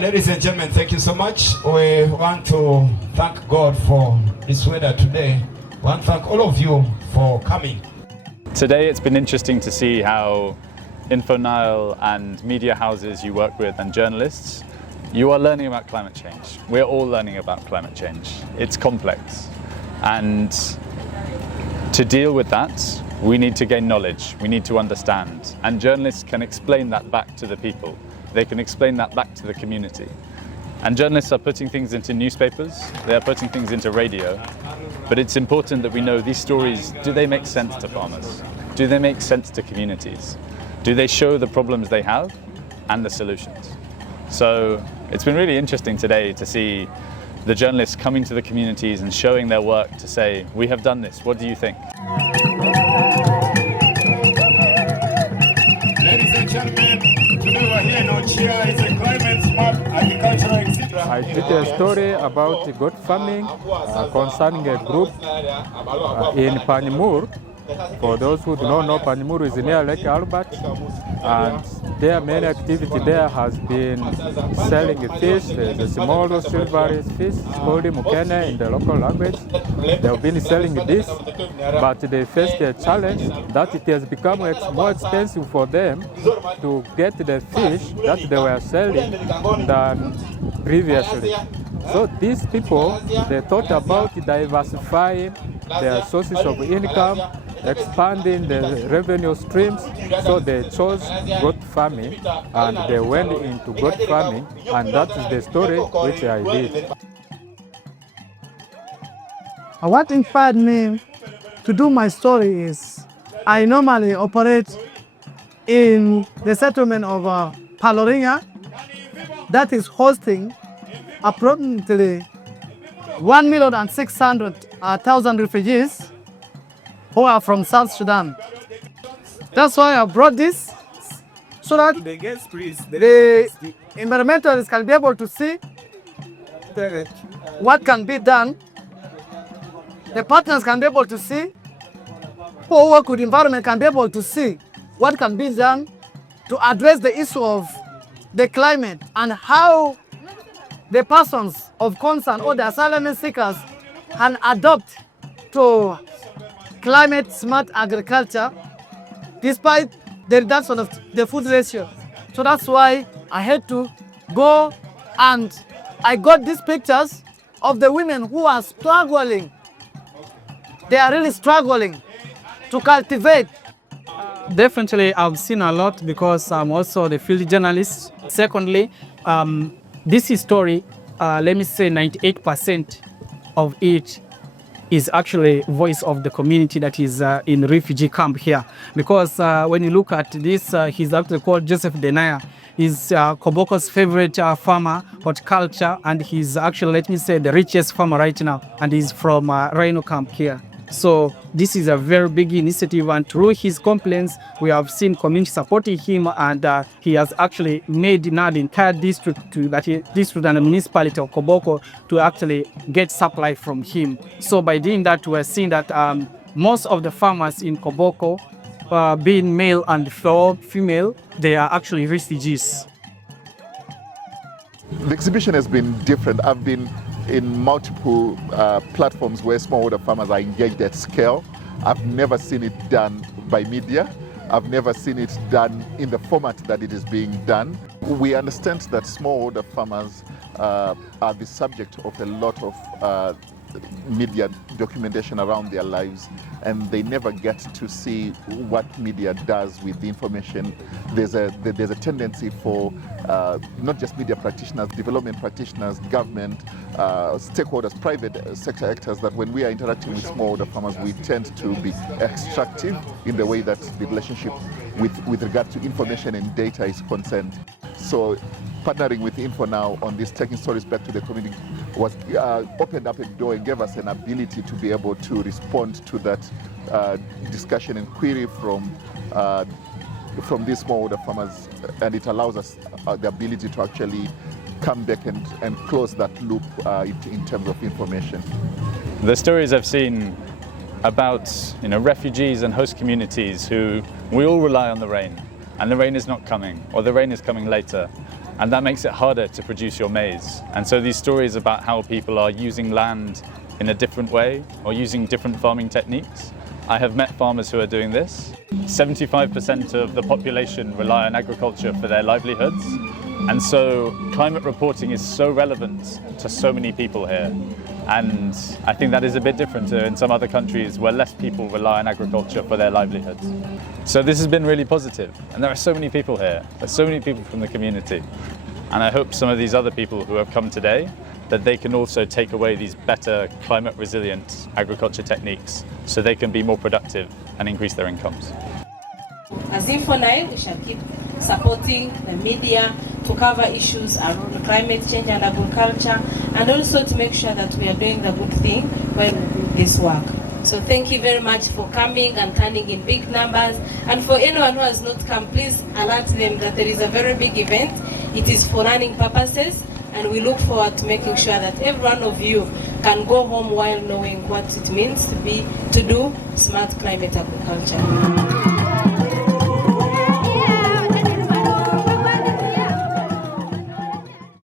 Ladies and gentlemen, thank you so much. We want to thank God for this weather today. We want to thank all of you for coming. Today it's been interesting to see how InfoNile and media houses you work with and journalists, you are learning about climate change. We're all learning about climate change. It's complex. And to deal with that, we need to gain knowledge, we need to understand. And journalists can explain that back to the people. They can explain that back to the community. And journalists are putting things into newspapers, they are putting things into radio, but it's important that we know these stories, do they make sense to farmers? Do they make sense to communities? Do they show the problems they have and the solutions? So it's been really interesting today to see the journalists coming to the communities and showing their work to say, we have done this, what do you think? Ladies and gentlemen, today we're here in Ochia. It's a climate smart agricultural exhibit. I did a story about goat farming concerning a group in Panimur. For those who do not know, Panimur is near Lake Albert, and their main activity there has been selling fish. The small silvery fish called mukene in the local language. They have been selling this, but they faced a challenge that it has become more expensive for them to get the fish that they were selling than previously. So these people, they thought about diversifying their sources of income, expanding the revenue streams, so they chose goat farming and they went into goat farming, and that is the story which I did. What inspired me to do my story is I normally operate in the settlement of Paloringa that is hosting approximately 1,600,000 refugees who are from South Sudan. That's why I brought this, so that the environmentalists can be able to see what can be done. The partners can be able to see, who work with environment can be able to see what can be done to address the issue of the climate and how the persons of concern or the asylum seekers can adopt to climate smart agriculture despite the reduction of the food ratio. So that's why I had to go and I got these pictures of the women who are struggling. They are really struggling to cultivate. Definitely, I've seen a lot because I'm also the field journalist. Secondly, this story, let me say 98% of it is actually voice of the community that is in refugee camp here. Because when you look at this, he's actually called Joseph Denaya. He's Koboko's favorite farmer, horticulture, and he's actually, let me say, the richest farmer right now. And he's from Rhino camp here. So this is a very big initiative, and through his complaints, we have seen community supporting him, and he has actually made now the entire district, district and the municipality of Koboko to actually get supply from him. So by doing that, we're seeing that most of the farmers in Koboko, being male and female, they are actually refugees. The exhibition has been different. I've been in multiple platforms where smallholder farmers are engaged at scale. I've never seen it done by media. I've never seen it done in the format that it is being done. We understand that smallholder farmers are the subject of a lot of media documentation around their lives, and they never get to see what media does with the information. There's a tendency for not just media practitioners, development practitioners, government, stakeholders, private sector actors, that when we are interacting with smallholder farmers, we tend to be extractive in the way that the relationship with regard to information and data is concerned. So partnering with InfoNile on this, taking stories back to the community, was opened up a door and gave us an ability to be able to respond to that discussion and query from these smallholder farmers, and it allows us the ability to actually come back and close that loop in terms of information. The stories I've seen about refugees and host communities who we all rely on the rain, and the rain is not coming, or the rain is coming later, and that makes it harder to produce your maize. And so these stories about how people are using land in a different way or using different farming techniques. I have met farmers who are doing this. 75% of the population rely on agriculture for their livelihoods, and so climate reporting is so relevant to so many people here. And I think that is a bit different in some other countries where less people rely on agriculture for their livelihoods. So this has been really positive, and there are so many people here. There's so many people from the community. And I hope some of these other people who have come today, that they can also take away these better climate resilient agriculture techniques so they can be more productive and increase their incomes. As InfoNile, we shall keep supporting the media to cover issues around climate change and agriculture, and also to make sure that we are doing the good thing when we do this work. So thank you very much for coming and turning in big numbers. And for anyone who has not come, please alert them that there is a very big event. It is for learning purposes, and we look forward to making sure that every one of you can go home while knowing what it means to do smart climate agriculture.